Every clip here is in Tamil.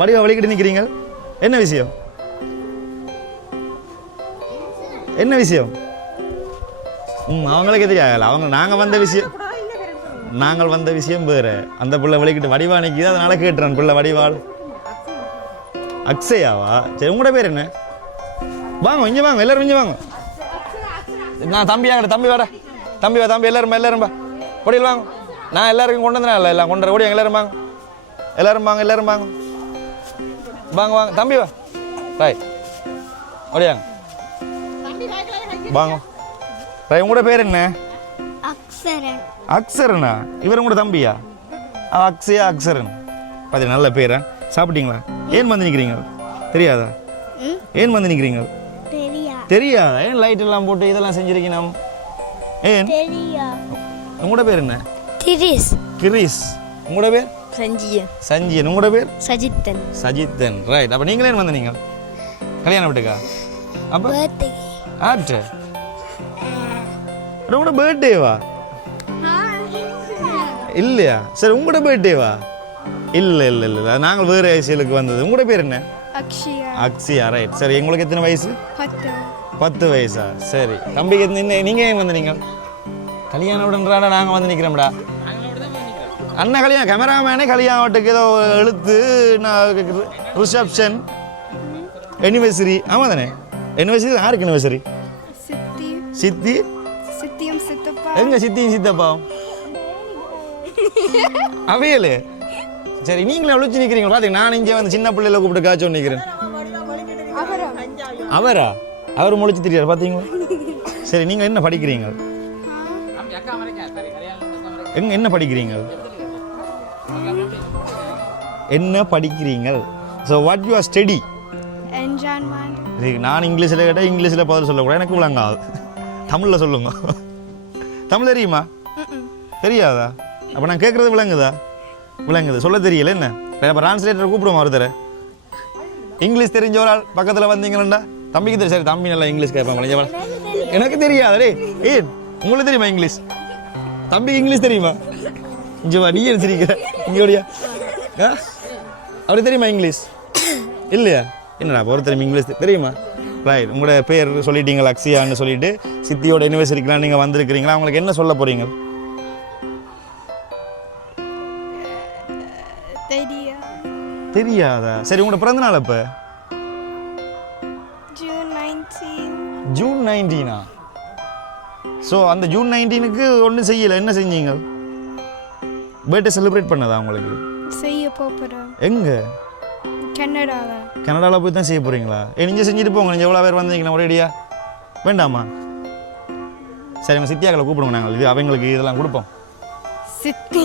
வடிவா வலிக்கிட்டு நிற்கிறீங்க என்ன விஷயம்? என்ன விஷயம்? ம் அவங்களுக்கே தெரியாது அவங்க நாங்கள் வந்த விஷயம் நாங்கள் வந்த விஷயம் வேறு. அந்த பிள்ளை வலிக்கிட்டு வடிவா நிற்கிது அதனால் கேட்டுறேன் பிள்ளை வடிவாள் அக்ஷயாவா? சரி உங்களோட பேர் என்ன? வாங்க இங்கே வாங்க எல்லாரும் இங்கே வாங்க. நான் தம்பி ஆகிட தம்பி வாட. தம்பி வா தம்பி எல்லாரும் எல்லோரும் எல்லாரும் வா. ஓடியில் வாங்க. நான் எல்லாருக்கும் கொண்டு வந்தேன் இல்லை எல்லாம் கொண்டு வர ஓடி எல்லோரும் வாங்க. எல்லாரும் வாங்க எல்லாரும் வாங்க. வாங்க வாங்க தம்பி வா ரைட் ஓடியாங்க வாங்க ரைட் உங்களோட பேர் என்ன அக்ஷரன் அக்ஷரனா இவர் உங்களோட தம்பியா அக்ஷயா அக்ஷரன் பார்த்து நல்ல பேரா சாப்பிட்டீங்களா ஏன் வந்து நிற்கிறீங்க தெரியாதா ஏன் வந்து நிற்கிறீங்க தெரியா தெரியாதா ஏன் லைட் எல்லாம் போட்டு இதெல்லாம் செஞ்சிருக்கீங்க ஏன் தெரியா உங்களோட பேர் என்ன திரிஸ் கிரீஸ் உங்களோட பேர் சஞ்சியன் சஞ்சயன் உங்களோட பேர்? சஜித்தன். சஜித்தன் ரைட் அப்போ நீங்களே வந்து நீங்கள் கல்யாணம் வீட்டுக்கா அப்போ ஆட்டு உங்களோட பர்த்டேவா இல்லையா? சரி உங்களோட பர்த்டேவா இல்லை இல்லை இல்லை நாங்கள் வேறு ஐசியலுக்கு வந்தது. உங்களோட பேர் என்ன? அக்ஷயா. அக்ஷயா ரைட் சரி உங்களுக்கு எத்தனை வயசு? பத்து. பத்து வயசா? சரி. தம்பிக்கு நீங்கள் ஏன் வந்து நீங்கள் கல்யாணம் விடன்றாடா நாங்கள் வந்து நிற்கிறோம்டா அண்ணன் கல்யாணம் கேமராமேனே கல்யாணத்துக்கு ஏதோ எழுத்து ரிசப்ஷன் எனிவர்சரி ஆமாம் தானே எனிவர்சரி யாருக்கு எனிவர்சரி சித்தி. சித்தி? சித்தியும் சித்தப்பா. எங்க சித்தியும் சித்தப்பாவும்? அவையலே. சரி நீங்களே ஒழிச்சு நிற்கிறீங்க பார்த்தீங்க நான் இங்கே வந்து சின்ன பிள்ளையில கூப்பிட்டு காய்ச்சோன்னு நிற்கிறேன் அவரா? அவர் முழிச்சு தெரியாது பார்த்தீங்களா சரி நீங்கள் என்ன படிக்கிறீங்க? எங்க என்ன படிக்கிறீங்க? என்ன படிக்கிறீங்க so what you are study நான் இங்கிலீஷில் கேட்டால் இங்கிலீஷில் பதில் சொல்லக்கூடாது. எனக்கு விளங்காது. தமிழில் சொல்லுங்க. தமிழ் தெரியுமா? தெரியாதா? அப்போ நான் கேட்குறது விளங்குதா? விளங்குது. சொல்ல தெரியல என்ன? இப்போ டிரான்ஸ்லேட்டர் கூப்பிடுவோம் ஒருத்தர்? இங்கிலீஷ் தெரிஞ்ச ஒரு ஆள் பக்கத்தில் வந்தீங்களா தம்பிக்கு தெரியும் சரி தம்பி நல்லா இங்கிலீஷ் கேட்பாங்க. எனக்கு தெரியாதா? டே ஏன் உங்களுக்கு தெரியுமா இங்கிலீஷ்? தம்பிக்கு இங்கிலீஷ் தெரியுமா? இங்கே வா நீ ஏன் சிரிக்கிற இங்கே ஓடியா ஆ? அவருக்கு தெரியுமா இங்கிலீஷ்? இல்லையா? என்னடா ஒருத்தர் இங்கிலீஷ்? தெ- தெரியுமா? ரைட் உங்களோட பேர் சொல்லிட்டீங்களா அக்ஸியான்னு சொல்லிட்டு சித்தியோட யூனிவர்சிட்டிக்கெலாம் நீங்கள் வந்திருக்கிறீங்களா? அவங்களுக்கு என்ன சொல்ல போகிறீங்க தெரியா? தெரியாதா? சரி உங்களோட பிறந்த நாள் நைன்டீன் ஜூன் நைன்டீனா ஸோ அந்த ஜூன் நைன்டீனுக்கு ஒன்றும் செய்யலை. என்ன செஞ்சீங்க? பர்த்டே செலிப்ரேட் பண்ணதா உங்களுக்கு? செய்ய போகிறோம் எங்கே? கன்னடாவில் கனடாவில் போய் தான் செய்ய போகிறீங்களா ஏ நீங்கள் செஞ்சுட்டு போங்க. நீங்கள் எவ்வளோ பேர் வந்தீங்கன்னா ஒரேடியா வேண்டாமா? சரி உங்கள் சித்தியாக்களை கூப்பிடுங்க நாங்கள். இது அவங்களுக்கு இதெல்லாம் கொடுப்போம். சித்தி.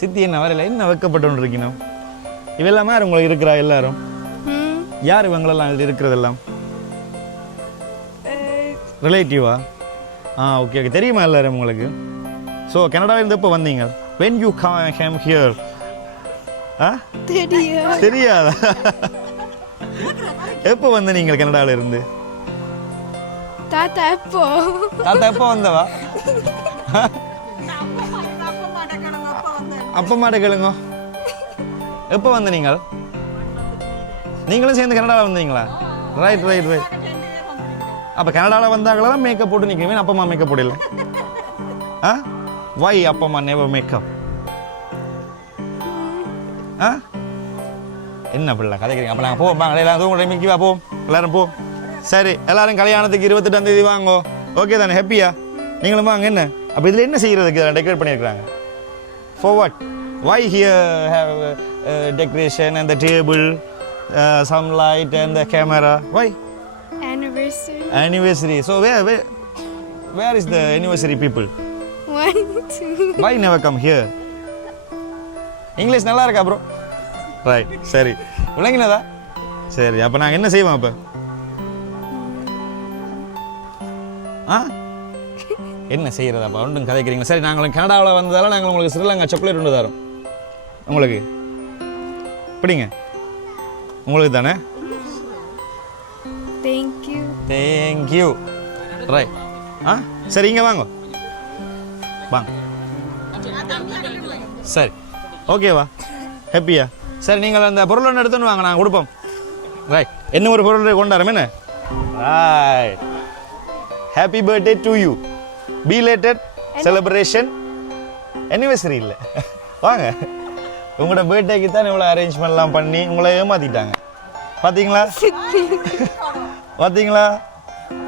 சித்தி என்ன வரையில என்ன வைக்கப்பட்டு இருக்கணும்? இவெல்லாம் யார் உங்களுக்கு இருக்கிறா எல்லாரும்? யார் இவங்களெல்லாம் இருக்கிறதெல்லாம்? ரிலேட்டிவா ஆ? ஓகே ஓகே தெரியுமா எல்லாரும் உங்களுக்கு? ஸோ கனடாவில் இருந்து எப்போ வந்தீங்க? வென் யூ ஹேம் ஹியர் ஆ? தெரியா தெரியாதா? எப்போ வந்த நீங்கள் கனடாவில் இருந்து? தாத்தா எப்போ? தாத்தா எப்போ வந்தவா? அப்பா மாட்ட கேளுங்க எப்போ வந்த நீங்கள்? நீங்களும் சேர்ந்து கனடாவில் வந்தீங்களா? ரைட் ரைட் ரைட் அப்போ கனடாவில் வந்தாங்களா? மேக்கப் போட்டு நிற்கிறீங்க அப்பா அம்மா மேக்கப் போடல. ஆ? வை அப்பா அம்மா நேவர் மேக்கப் ஆ என்ன பிள்ளை கதைக்கிறீங்க? அப்போ நாங்கள் போவோம். வாங்க எல்லாரும் தூங்க மிக்கி வா போவோம். எல்லாரும் போ. சரி எல்லாரும் கல்யாணத்துக்கு இருபத்தெட்டாம் தேதி வாங்கோ. ஓகே தானே? ஹாப்பியா நீங்களும் வாங்க என்ன? அப்போ இதில் என்ன செய்கிறதுக்கு டெக்கரேட் பண்ணியிருக்கிறாங்க? For what why here have decoration and the table some light and the camera why anniversary. Anniversary. So where where where is the anniversary people? One two why never come here? English நல்லா இருக்கா ப்ரோ ரைட் சரி. விளங்கினதா சரி அப்போ நாங்கள் என்ன செய்வோம் அப்போ? ஆ? என்ன செய்கிறதாப்பா ஒன்றும் கதைக்கிறீங்க சரி நாங்கள் கனடாவில் வந்ததால நாங்கள் உங்களுக்கு ஸ்ரீலங்கா சாக்லேட் ஒன்று தரோம். உங்களுக்கு? பிடிங்க. உங்களுக்கு தானே? Thank you. Thank you right ஆ? சரி இங்கே வாங்க. வாங்க சரி. ஓகேவா ஹாப்பியா சரி நீங்கள் அந்த பொருள் ஒன்று எடுத்துன்னு வாங்க நாங்கள் கொடுப்போம். ரைட் என்ன ஒரு பொருள் கொண்டாரம் என்ன? Right happy birthday to you belated celebration anniversary இல்லை. வாங்க. உங்களோட பர்த்டேக்கு தான் இவ்வளோ அரேஞ்ச்மெண்ட்லாம் பண்ணி உங்களை ஏமாத்திட்டாங்க. பார்த்தீங்களா பார்த்தீங்களா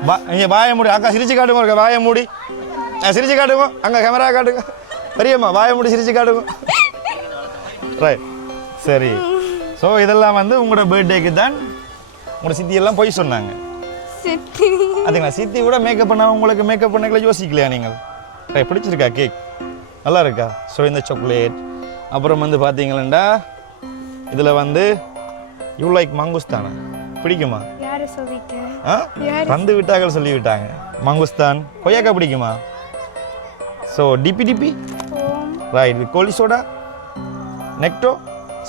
பா இங்கே வாயை மூடி அக்கா சிரிச்சு காட்டுங்க வாயை மூடி. சிரிச்சு காட்டுங்க. அங்கே கேமரா காட்டுங்க. பெரியம்மா வாயை மூடி சிரிச்சு காட்டுங்க. ரைட் சரி. ஸோ இதெல்லாம் வந்து உங்களோட பர்த்டேக்கு தான் உங்களோட சித்தி எல்லாம் போய் சொன்னாங்க. அதுங்களா சித்தி கூட மேக்கப் பண்ண உங்களுக்கு மேக்கப் பண்ணக்கல யோசிக்கலையா நீங்கள்? ரைட் பிடிச்சிருக்கா கேக் நல்லா இருக்கா? ஸோ இந்த சாக்லேட் அப்புறம் வந்து பார்த்தீங்களா இதில் வந்து யூ லைக் மங்குஸ்தானா பிடிக்குமா? ஆ? தந்து விட்டார்கள் சொல்லி விட்டாங்க மங்குஸ்தான் கொய்யாக்கா பிடிக்குமா? ஸோ டிபி டிபி ரைட் கோலி சோடா நெக்டோ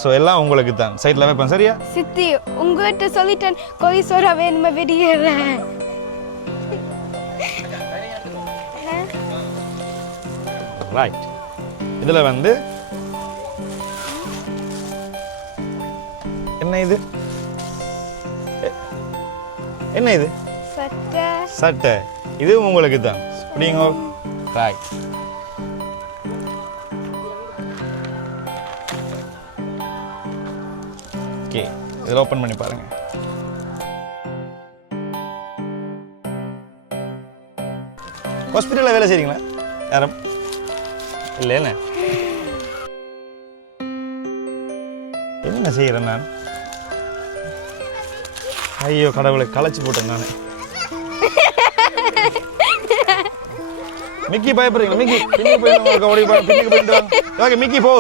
ஸோ எல்லாம் உங்களுக்கு தான் சைடில் வைப்பேன் சரியா? சித்தி உங்ககிட்ட சொல்லிட்டேன் கோழி சோறா வேணுமா வெளியேறேன் ரைட் இதில் வந்து என்ன இது? என்ன இது? சட்டை. சட்டை. இது உங்களுக்கு தான் பிடிங்க ரைட் இதில் ஓப்பன் பண்ணி பாருங்க. ஹாஸ்பிட்டலில் வேலை செய்றீங்களா? யாரும்? இல்லை என்ன செய்கிறேன் நான்? ஐயோ கடவுளை களைச்சு போட்டேன் நான். மிக்கி பயப்படுறீங்களா? மிக்கி பின்னுக்கு போயிட்டு ஓடி போய் பின்னுக்கு போயிட்டு வாங்க. மிக்கி போ.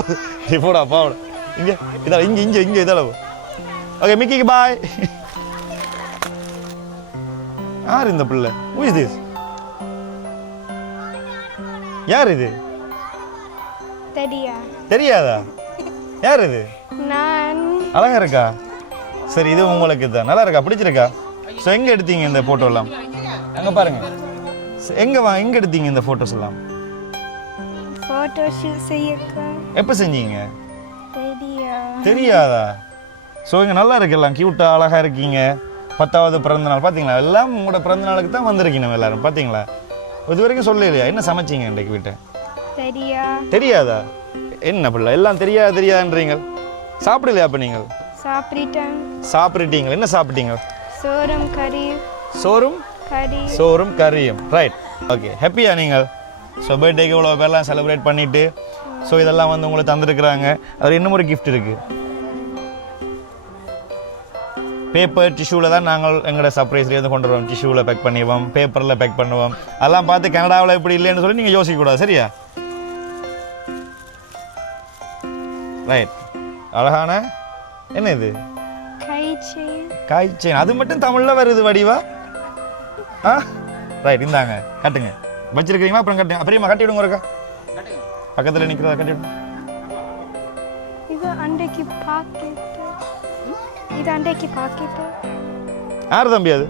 போடா போடா. இங்க இதால இங்க இங்க இங்க இதால போ. ஓகே மிக்கிக்கு பாய் யார் இந்த பிள்ளை? ஹூ இஸ் திஸ் யார் இது? தெரியா? தெரியாதா? யார் இது? நான். அழகா இருக்கா? சரி இது உங்களுக்கு தான் நல்லா இருக்கா? பிடிச்சிருக்கா? ஸோ எங்க எடுத்தீங்க இந்த போட்டோ எல்லாம்? அங்க பாருங்க. So, எங்க வா எங்க எடுத்தீங்க இந்த போட்டோஸ் எல்லாம்? ஃபோட்டோ ஷூட் செய்யக்கா. எப்போ செஞ்சீங்க? தெரியா? தெரியாதா? ஸோ இங்கே நல்லா இருக்கு எல்லாம் க்யூட்டாக அழகாக இருக்கீங்க. பத்தாவது பிறந்த நாள் பார்த்தீங்களா எல்லாம் உங்களோட பிறந்த நாளுக்கு தான் வந்திருக்கீங்க நம்ம எல்லாரும் பார்த்தீங்களா இது வரைக்கும் சொல்லலையா? என்ன சமைச்சீங்க இன்றைக்கு வீட்டை? தெரியா. தெரியாதா? என்ன பிள்ளை எல்லாம் தெரியாது தெரியாதுன்றீங்க. சாப்பிடலையா அப்போ நீங்கள்? சாப்பிட்டுட்டீங்க என்ன சாப்பிட்டீங்க? சோறும் கறி. சோறும்? கறி. சோறும் கறியும். ரைட் ஓகே ஹாப்பியா நீங்கள்? ஸோ பர்த்டேக்கு இவ்வளோ பேர்லாம் செலிப்ரேட் பண்ணிட்டு ஸோ இதெல்லாம் வந்து உங்களுக்கு தந்துருக்குறாங்க. அதில் இன்னும் ஒரு கிஃப்ட் இருக்கு. பேப்பர் டிஷ்யூவில் தான் நாங்கள் எங்களோட சர்ப்ரைஸ்லேருந்து கொண்டு வருவோம் டிஷ்யூவில் பேக் பண்ணிடுவோம். பேப்பரில் பேக் பண்ணுவோம். அதெல்லாம் பார்த்து கனடாவில் இப்படி இல்லைன்னு சொல்லி நீங்கள் யோசிக்கக்கூடாது சரியா? ரைட் அழகான என்ன இது? கைச்சி காய்ச்சல் அது மட்டும் தமிழில் வருது வடிவா? ஆ? ரைட் இந்தாங்க கட்டுங்க. வச்சிருக்கிறீங்களா? அப்புறம் கட்டுங்க. அப்புறமா கட்டி விடுங்க ஒருக்கா. பக்கத்தில் நிற்கிறதா கட்டி விடுங்க இது அன்றைக்கு பாக்கெட்டு இது அன்றைக்கு பாக்கெட்டு யார் தம்பி அது?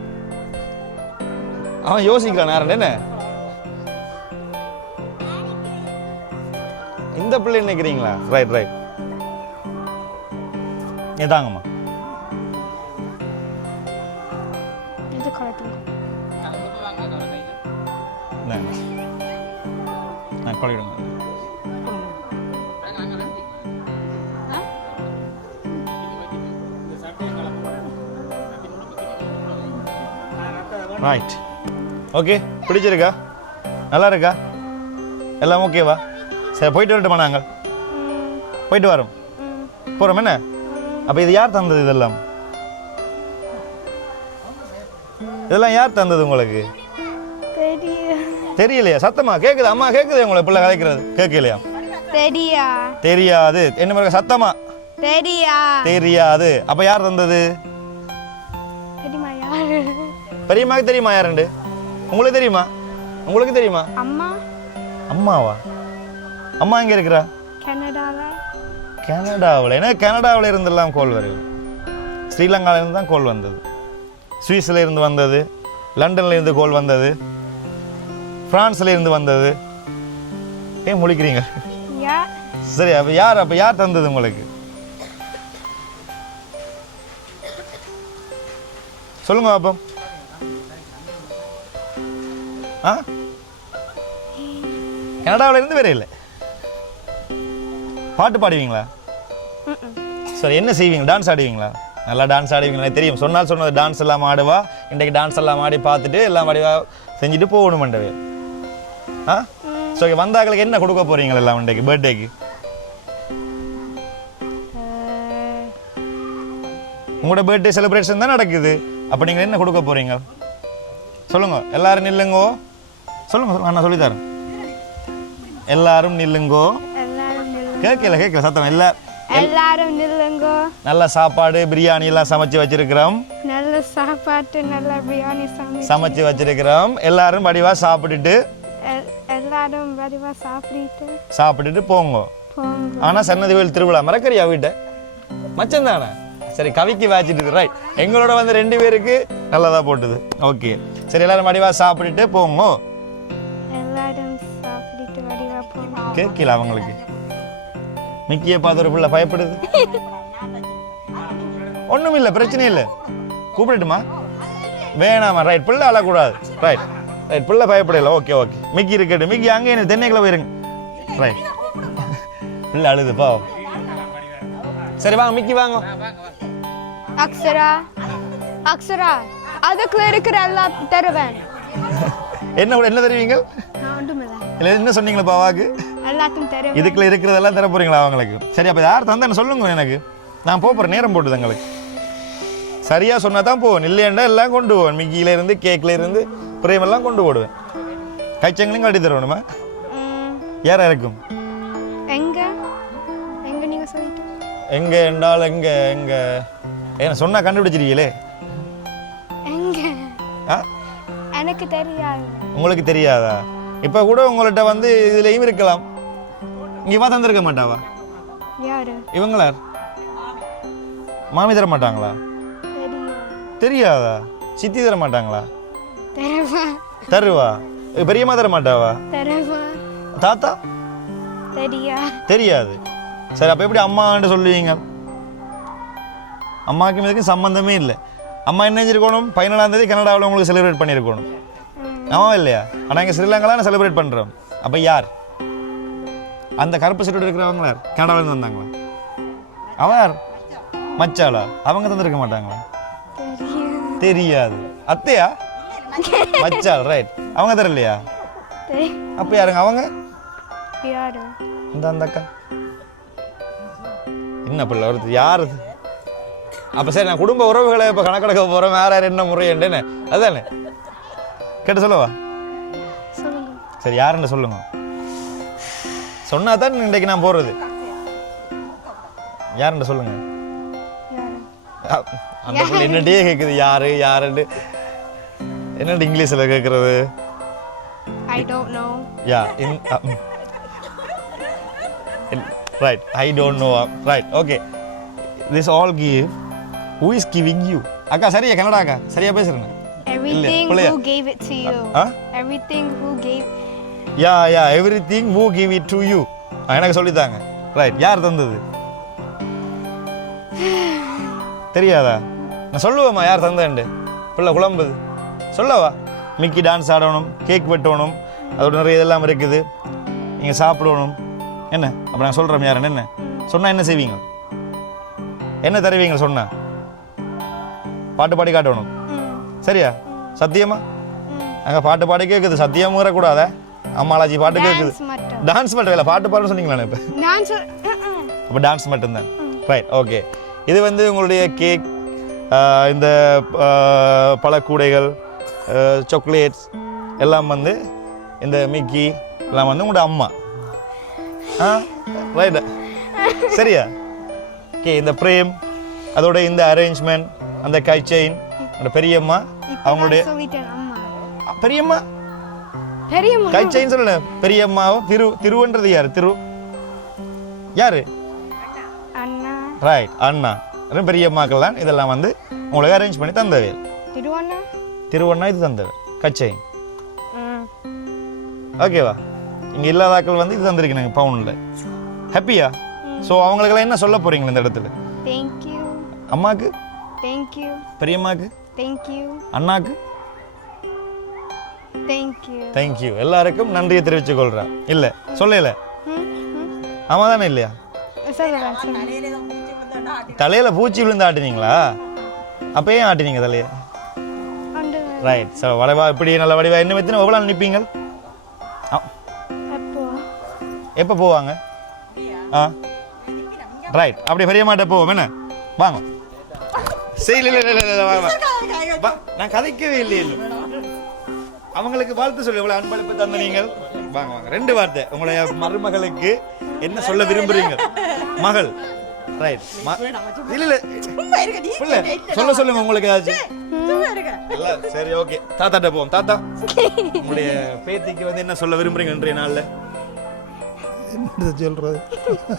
அவன் யோசிக்கிறான் யாரன் என்ன? இந்த பிள்ளை நினைக்கிறீங்களா? ரைட் ரைட் இதாங்கம்மா. இது நான் கொலையிடுங்க ரைட் ஓகே பிடிச்சிருக்கா? நல்லா இருக்கா எல்லாம் ஓகேவா? சரி போயிட்டு வரட்டுமா நாங்கள்? போயிட்டு வரோம். போகிறோம் என்ன? அப்போ இது யார் தந்தது இதெல்லாம்? இதெல்லாம் யார் தந்தது உங்களுக்கு? தெரியா தெரியலையா? சத்தமா? கேக்குது? அம்மா கேக்குது உங்களை பிள்ளை கதைக்கிறது? கேட்கலையா? தெரியா. தெரியாது. என்ன மாதிரி சத்தமா? தெரியா. தெரியாது. அப்ப யார் தந்தது? பெரியம்மாக்கு தெரியுமா யாருண்டு? உங்களுக்கு தெரியுமா? உங்களுக்கு தெரியுமா? அம்மா. அம்மாவா? அம்மா எங்க இருக்கிறா? கனடாவில் கனடாவில். ஏன்னா கனடாவில் இருந்தெல்லாம் கோல் வருது ஸ்ரீலங்காவில் இருந்து தான் கோல் வந்தது. சுவிஸில் இருந்து வந்தது. லண்டனில் இருந்து கோல் வந்தது. ஃப்ரான்ஸில் இருந்து வந்தது. ஏன் முழிக்கிறீங்க? சரி அப்போ யார் அப்போ யார் தந்தது உங்களுக்கு? சொல்லுங்க அப்போ ஆ? கனடாவில் இருந்து வேற இல்லை. பாட்டு பாடுவீங்களா? சரி என்ன செய்வீங்க? டான்ஸ் ஆடுவீங்களா? நல்லா டான்ஸ் ஆடுவீங்களா? தெரியும். சொன்னால் சொன்னது டான்ஸ் எல்லாம் ஆடுவா. இன்றைக்கு டான்ஸ் எல்லாம் ஆடி பார்த்துட்டு எல்லாம் வடிவா செஞ்சுட்டு போகணும் மண்டவே. ஆ? ஸோ வந்தாக்களுக்கு என்ன கொடுக்க போறீங்களா எல்லாம் இன்றைக்கு? பர்த்டேக்கு உங்களோட பர்த்டே செலிப்ரேஷன் தான் நடக்குது. அப்போ நீங்கள் என்ன கொடுக்க போறீங்க? சொல்லுங்க. எல்லாரும் நில்லுங்கோ. சொல்லுங்க சொல்லுங்க. நான் சொல்லித்தரேன் எல்லாரும் நில்லுங்கோ. கேட்கல கேட்கல சத்தம் எல்லா எல்லாரும் நில்லுங்க. நல்ல சாப்பாடு பிரியாணி எல்லாம் சமைச்சு வச்சிருக்கிறோம். நல்ல சாப்பாட்டு நல்ல பிரியாணி சமை சமைச்சு வச்சிருக்கிறோம். எல்லாரும் வடிவா சாப்பிட்டுட்டு. எல்- எல்லாரும் வடிவா சாப்பிட்டு சாப்பிட்டுட்டு போங்க. போங்க. ஆனா சன்னதி கோயில் திருவிழா மறக்கறியா வீட்டை? மச்சம் தானே? சரி கவிக்கு வாச்சிட்டு ரைட் எங்களோட வந்து ரெண்டு பேருக்கு நல்லதா போட்டுது. ஓகே சரி எல்லாரும் வடிவா சாப்பிட்டுட்டு போங்க. கேட்கல அவங்களுக்கு. மிக்கியை பார்த்து ஒரு பிள்ளை பயப்படுது. ஒண்ணும் இல்லை பிரச்சனை இல்லை கூப்பிடட்டுமா? வேணாமா ரைட் பிள்ளை அழக்கூடாது. ரைட் ரைட் பிள்ளை பயப்படல. Okay okay. மிக்கி இருக்கட்டும். மிக்கி அங்கே எனக்கு தென்னைக்குள்ள போயிருங்க. ரைட் பிள்ளை அழுது பாவம் சரி வாங்க மிக்கி வாங்க. அக்ஷரா அக்ஷரா அதுக்குள்ள இருக்கிற எல்லாம் தருவேன். என்ன என்ன தருவீங்க? என்ன சொன்னீங்களா பாவாக்கு எல்லாத்தையும் தருவேன் இதுக்குள்ள இருக்கிறதெல்லாம் தர போறீங்களா அவங்களுக்கு? சரி அப்போ யார் தந்தேன்னு சொல்லுங்க எனக்கு. நான் போக போகிறேன் நேரம் போட்டுது எங்களுக்கு. சரியா சொன்னா தான் போவேன். இல்லையாண்டா எல்லாம் கொண்டு போவேன். மிக்கியில இருந்து கேக்ல இருந்து பிரேம் எல்லாம் கொண்டு போடுவேன். கைச்சங்களையும் கட்டி தரணுமா? ம், யாரா இருக்கும் எங்க? எங்க நீங்க சொல்லிட்டு? எங்க என்றால் எங்க எங்க? ஏன்னா சொன்னா கண்டுபிடிச்சிருக்கீங்களே. எங்க? எனக்கு தெரியாது. உங்களுக்கு தெரியாதா? இப்போ கூட உங்கள்கிட்ட வந்து இதுலயும் இருக்கலாம். இங்கே வா தந்திருக்க மாட்டாவா? யாரு? இவங்களா மாமி தர மாட்டாங்களா தெரியாதா? சித்தி தர மாட்டாங்களா தருவா? பெரியம்மா தர மாட்டாவா தாத்தா? தெரியா. தெரியாது. சரி அப்போ எப்படி அம்மான்ட்டு சொல்லுவீங்க? அம்மாவுக்கும் இதுக்கும் சம்பந்தமே இல்லை. அம்மா என்ன செஞ்சிருக்கணும்? பதினேழாம் தேதி கனடாவில் உங்களுக்கு செலிப்ரேட் பண்ணியிருக்கணும் ஆமாம் இல்லையா? ஆனால் இங்கே ஸ்ரீலங்காவில் செலிப்ரேட் பண்ணுறோம் அப்போ யார்? அந்த கருப்பு சட்டோட இருக்கிறவங்களா கனடாவிலேருந்து வந்தாங்களா? அவன் யார்? மச்சாளா? அவங்க தந்திருக்க மாட்டாங்களா? தெரியாது. அத்தையா? மச்சாள் ரைட் அவங்க தரலையா? தெரி- அப்போ யாருங்க? அவங்க? இந்த அந்த அக்கா. என்ன பிள்ளை ஒருத்தர் யார் அது? அப்போ சரி நான் குடும்ப உறவுகளை இப்போ கணக்கெடுக்க போகிறேன் வேற யார் என்ன முறையேன்னு அதானே? கேட்டு சொல்லவா? சரி யாருன்னு சொல்லுங்க. சொன்னா தான் இன்றைக்கு நான் போகிறது யாருன்னு சொல்லுங்க? அந்த பிள்ளை என்னட்டே கேட்குது யாரு யாருன்னு என்னட்டு இங்கிலீஷில் கேட்குறது I don't know. Yeah in right I don't know right okay this all give who is giving you அக்கா சரியா கன்னடா அக்கா சரியா பேசுறேன். Everything who gave it to you. ஆ everything who gave yeah yeah everything who give it to you எனக்கு சொல்லித்தாங்க. ரைட் யார் தந்தது? தெரியாதா? நான் சொல்லுவேம்மா யார் தந்தேன்ட்டு. பிள்ளை குழம்புது. சொல்லவா? மிக்கி டான்ஸ் ஆடணும் கேக் வெட்டணும் அதோட நிறைய இதெல்லாம் இருக்குது. நீங்கள் சாப்பிடணும். என்ன? அப்போ நான் சொல்கிறேன் யாருன்னு என்ன? சொன்னால் என்ன செய்வீங்க? என்ன தருவீங்க சொன்னா? பாட்டு பாடி காட்டணும். சரியா? சத்தியமா? அங்கே பாட்டு பாடி கேட்குது சத்தியம் கூடாத அம்மாளாச்சி பாட்டு கேட்குது டான்ஸ் மட்டும். இல்லை பாட்டு பாடுன்னு சொன்னீங்களா இப்போ? அப்போ டான்ஸ் மட்டும்தான். ரைட் ஓகே இது வந்து உங்களுடைய கேக் இந்த பழக்கூடைகள் சாக்லேட்ஸ் எல்லாம் வந்து இந்த மிக்கி எல்லாம் வந்து உங்களோட அம்மா. ஆ ரைட் சரியா? ஓகே இந்த பிரேம் அதோட இந்த அரேஞ்ச்மெண்ட் அந்த கை செயின் பெரியம்மா அவங்களுடைய பெரியம்மா? பெரியம்மா கை செயின் சொல்லல. பெரியம்மாவும் திரு திருவன்றது யாரு? திரு யாரு? அண்ணா. ரைட் அண்ணா. அப்புறம் பெரியம்மாக்கள்லாம் இதெல்லாம் வந்து உங்களுக்கு அரேஞ்ச் பண்ணி தந்தவை. திருவண்ணா? திருவண்ணா இது தந்தவை. கச்சை ஓகேவா இங்கே இல்லாதாக்கள் வந்து இது தந்திருக்கீங்க பவுனில். ஹாப்பியா ஸோ அவங்களுக்கெல்லாம் என்ன சொல்ல போறீங்களா இந்த இடத்துல? You. அம்மாக்கு? You. பெரியம்மாக்கு? தேங்க்யூ அண்ணாக்கு? தேங்க்யூ தேங்க்யூ எல்லாருக்கும் நன்றியை தெரிவித்துக் கொள்கிறேன் இல்லை சொல்லல. ஆமாம் தானே இல்லையா? தலையில் பூச்சி விழுந்து ஆட்டினீங்களா? அப்போ ஏன் ஆட்டினீங்க தலையை? ரைட் ஸோ வடிவா இப்படி நல்ல வடிவா. என்ன வச்சுனா எவ்வளோ நாள் நிற்பீங்க எப்போ? போவாங்க? ஆ. ரைட் அப்படி பெரிய மாட்ட போவோம். என்ன? வாங்க. சரி இல்லை இல்லை இல்லை வாங்க நான் கதைக்கவே இல்லை இல்லை அவங்களுக்கு வாழ்த்து சொல்லி எவ்வளோ அன்பளிப்பு தந்த நீங்கள். வாங்க வாங்க. ரெண்டு வார்த்தை. உங்களுடைய மருமகளுக்கு என்ன சொல்ல விரும்புறீங்க? மகள். ரைட் இல்ல இல்ல. இல்ல சொல்ல சொல்லுங்க உங்களுக்கு ஏதாச்சும். இல்ல சரி ஓகே தாத்தாட்ட போவோம். தாத்தா உங்களுடைய பேத்திக்கு வந்து என்ன சொல்ல விரும்புறீங்க இன்றைய நாள்ல? என்ன சொல்றது?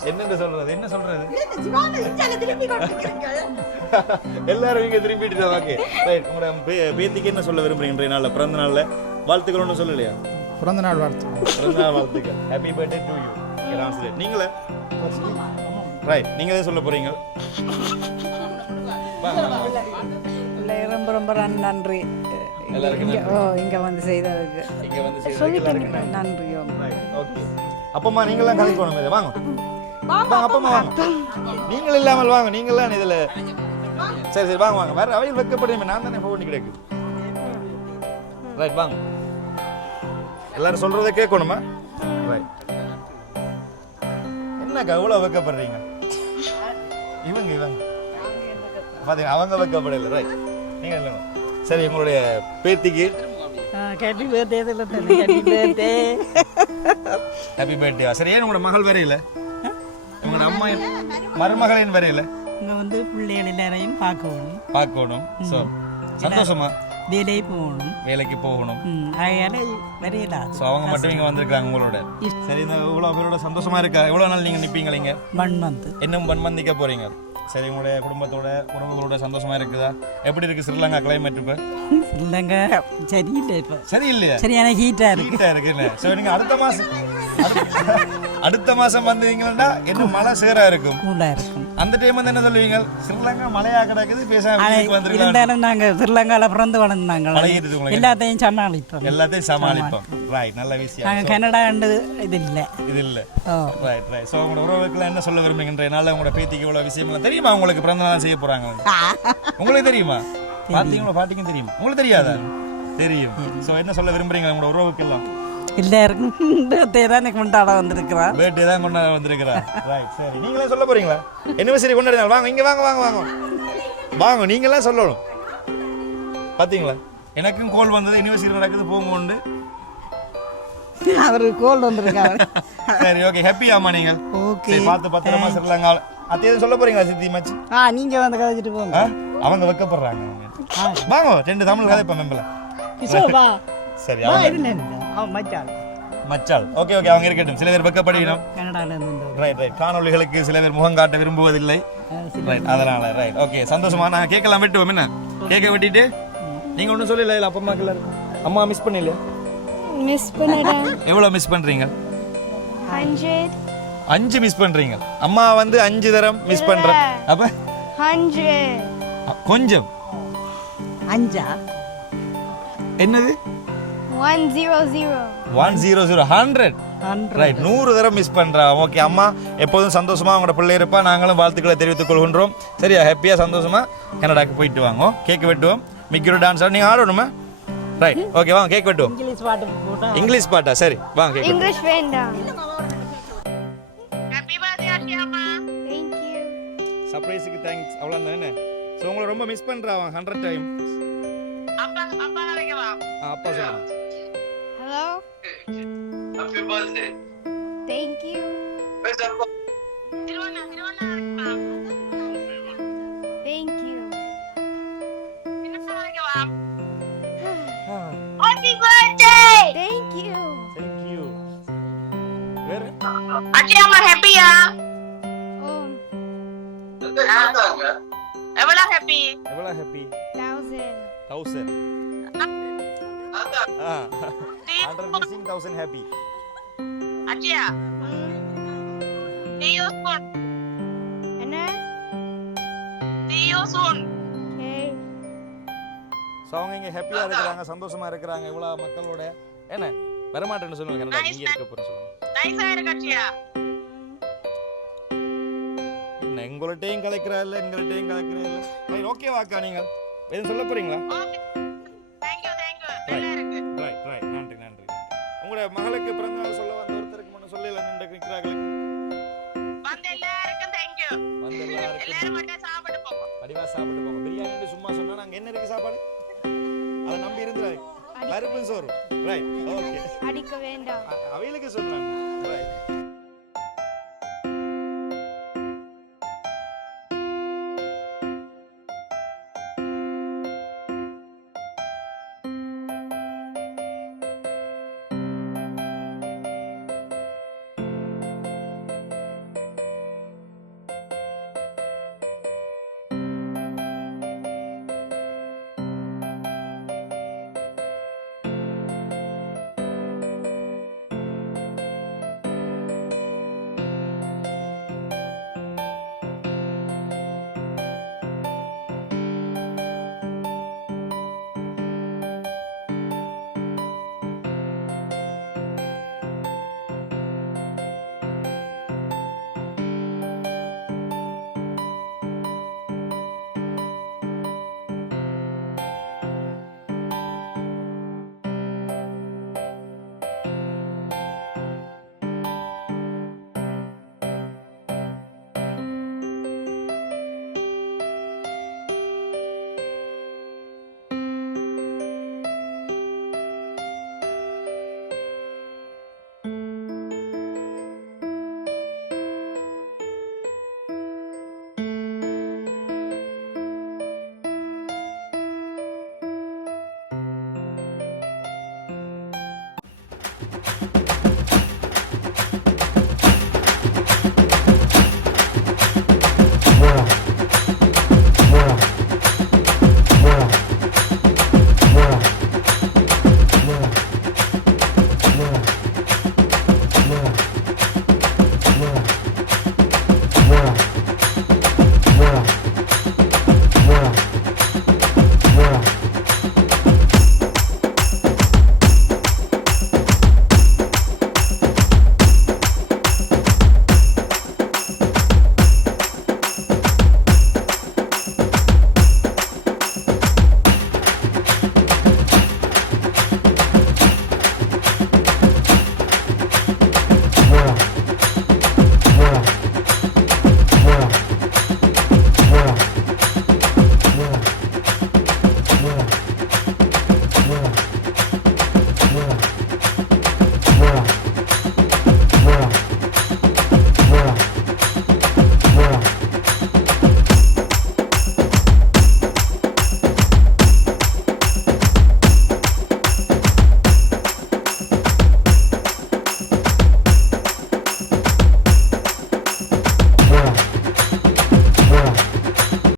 என்னென்ன சொல்றது? என்ன சொல்றது? எல்லாரும் இங்க திரும்பிட்டு ஓகே. ரைட் உங்களோட பே- பேத்திக்கு என்ன சொல்ல விரும்புறீங்க இன்றைய நாள்ல? பிறந்த நாள்ல? வாழ்த்துக்கள் ஒன்றும் சொல்லலையா? பிறந்த நாள் வாழ்த்து பிறந்த நாள் வாழ்த்துக்கள். Happy birthday to you translate நீங்களே? ரைட் நீங்க எதை சொல்ல போறீங்க? வாங்க, வாங்க, வாங்க. ரொம்ப ரொம்ப நன்- நன்றி. இங்க ஓ இங்க வந்து செய்ததுக்கு. நன்றி. okay. அப்பம்மா நீங்களாம் கதைக்கணும் இதை வாங்க. வாங்க அப்பம்மா வாங்க. நீங்கள் இல்லாமல் வாங்க நீங்களாம் இதுல சரி சரி வாங்க வாங்க. வேற அவையில் வைக்கப்படுமே நான் தானே போக கிடக்கு ரைட் வாங்க. எல்லாரும் சொல்றதை கேட்கணுமா? ரைட் என்னக்கா இவ்வளோ வைக்கப்படுறீங்க? இவங்க இவங்க. பாத்தீங்க அவங்க வைக்கப்படல. ரைட் நீங்க இல்லைங்க. சரி உங்களுடைய பேத்திக்கு ஹாப்பி பர்த்டே சொல்லி ஹாப்பி பர்த்டே ஹாப்பி பர்த்டே சரி ஏன் உங்களோட மகள் வரையில உங்களோட அம்மா மருமகளின் வரையில இங்கே வந்து பிள்ளைகள் எல்லாரையும் பார்க்கணும். பார்க்கணும். ஸோ சந்தோஷமா? வேலையை போகணும். வேலைக்கு போகணும். அதனால வரையலாம் ஸோ அவங்க மட்டும் இங்கே வந்திருக்காங்க உங்களோட. சரி இந்த இவ்வளோ பேரோட சந்தோஷமா இருக்கா? எவ்வளோ நாள் நீங்கள் நிற்பீங்க இங்க மண் வந்து இன்னும் ஒன் மந்த் நிற்க போறீங்க? சரி உங்களுடைய குடும்பத்தோட உறவுகளோட சந்தோஷமா இருக்குதா? எப்படி இருக்கு ஸ்ரீலங்கா கிளைமேட் இப்போ? இல்லைங்க சரியில்லை இப்போ. சரி இல்லையா சரியான ஹீட்டாக இருக்கு. ஹீட்டா இருக்குல்ல ஸோ நீங்க அடுத்த மாசம் அடுத்த- மாசம் வந்தீங்கன்னா இன்னும் மழை சேரா இருக்கும். அந்த டைம் வந்து என்ன சொல்லுவீங்க? ஸ்ரீலங்கா மழையா கிடக்குது பேசாம இருந்தாலும் நாங்கள் ஸ்ரீலங்காவில் பிறந்து வளர்ந்தாங்க எல்லாத்தையும் சமாளிப்போம். எல்லாத்தையும் சமாளிப்போம். ரைட் நல்ல விஷயம். நாங்கள் கனடாண்டு இது இல்லை இது இல்ல. ஓ. ரைட் ரைட் ஸோ உங்களோட உறவுக்குலாம் என்ன சொல்ல விரும்புகின்ற நாள் உங்களோட பேத்திக்கு இவ்வளோ விஷயம்லாம் தெரியுமா? உங்களுக்கு பிறந்த நாள் செய்ய போறாங்க உங்களுக்கு தெரியுமா? பாத்தீங்களா? பாட்டிக்கும் தெரியுமா. உங்களுக்கு தெரியாதா? தெரியும். ஸோ என்ன சொல்ல விரும்புறீங்க உங்களோட உறவுக்கெல்லாம்? எல்லாருக்கும் பர்த்டே தான் எனக்கு கொண்டாட வந்திருக்கிறான் பேர்டே தான் கொண்டாட ரைட் சரி. நீங்களே சொல்ல போறீங்களா? Anniversary கொண்டாடினால வாங்க இங்க வாங்க வாங்க வாங்க. வாங்க நீங்களாம் சொல்லணும். பாத்தீங்களா? எனக்கும் கோல் வந்தது anniversary நடக்குது உண்டு. அவர் கோல் வந்திருக்காரு சரி ஓகே ஹாப்பி ஆமா நீங்க. ஓகே பார்த்து பத்திரமா சொல்லுங்க அத்தையை சொல்ல போறீங்களா சித்தி மச்சி? ஆ நீங்க வந்து கதைச்சிட்டு போங்க? அவங்க வைக்கப்படுறாங்க. வாங்க ரெண்டு தமிழ் கதை இப்போ மெம்பல சரி அவங்க. மச்சால் ஓகே ஓகே அவங்க இருக்கட்டும் சில பேர் வெக்கப்படுகிறோம் கனடால. ரைட் ரைட் காணொளிகளுக்கு சில பேர் முகம் காட்ட விரும்புவதில்லை. ரைட் அதனால ரைட் ஓகே சந்தோஷமா நான் கேட்கலாம் வெட்டுவோம் என்ன கேட்க வெட்டிட்டு நீங்க ஒன்றும் சொல்லல இல்லை அப்பா அம்மாக்கு எல்லாரும் அம்மா மிஸ் பண்ணல மிஸ் பண்ணடா எவ்வளோ மிஸ் பண்றீங்க அஞ்சு மிஸ் பண்றீங்க அம்மா வந்து அஞ்சு தரம் மிஸ் பண்றேன் அப்ப கொஞ்சம் அஞ்சா என்னது one zero zero one zero zero hundred right நூறு தடவை மிஸ் பண்றா ஓகே அம்மா எப்போதும் சந்தோஷமா அவங்களோட பிள்ளை இருப்பா. நாங்களும் வாழ்த்துக்களை தெரிவித்துக் கொள்கின்றோம். சரியா ஹாப்பியா சந்தோஷமா கனடாக்கு போயிட்டு வாங்க. கேக் வெட்டுவோம். மிக்கிற டான்ஸ் ஆட நீங்க ஆடணுமா? ரைட் ஓகே வாங்க கேக் வெட்டுவோம். இங்கிலீஷ் பாட்டு சரி வாங்க கேக் இங்கிலீஷ் வேண்டாம். Thank you. சர்ப்ரைஸுக்கு தேங்க்ஸ் அவ்வளோ தானே ஸோ உங்களை ரொம்ப மிஸ் பண்றா அவன் ஹண்ட்ரட் டைம் அப்பா சொல்லுங்க Hello? Happy birthday. Thank you. Where's the Thank you. Happy birthday! Thank you. Thank you வேற அச்சியாமா ஹாப்பியா Oh, எவ்வளவு ஹாப்பி எவ்வளோ happy thousand. Thousand ah Hundred missing thousand happy அச்சியா Hmm? see you soon Anna? see you soon. So அவங்க இங்கே ஹாப்பியாக இருக்கிறாங்க சந்தோஷமா இருக்கிறாங்க இவ்வளோ மக்களோட. என்ன? வரமாட்டேன்னு சொல்லுங்க கனடா இங்கே இருக்க போகிறேன்னு சொல்லுங்க. நைஸா இருக்கு அச்சியா என்ன எங்கள்கிட்டையும் கலைக்கிறா இல்லை எங்கள்கிட்டையும் கலைக்கிறா இல்லை. ஓகே வாக்கா நீங்கள் எதுவும் சொல்ல போறீங்களா? உங்களோட மகளுக்கு பிறந்த நாள் சொல்ல வந்த ஒருத்தருக்கு மட்டும் சொல்லல நின்று நிற்கிறார்களுக்கு வந்த எல்லாருக்கும் தேங்க்யூ வந்து எல்லாருக்கும். எல்லாரும் மட்டும் சாப்பிட்டு போங்க. வடிவா சாப்பிட்டு போங்க. பிரியாணி சும்மா சொன்னா நாங்க என்ன இருக்கு சாப்பாடு? அதை நம்பி இருந்துறாங்க பருப்பு சோறு ரைட் ஓகே அடிக்க வேண்டாம். அவைகளுக்கு சொல்றாங்க. Right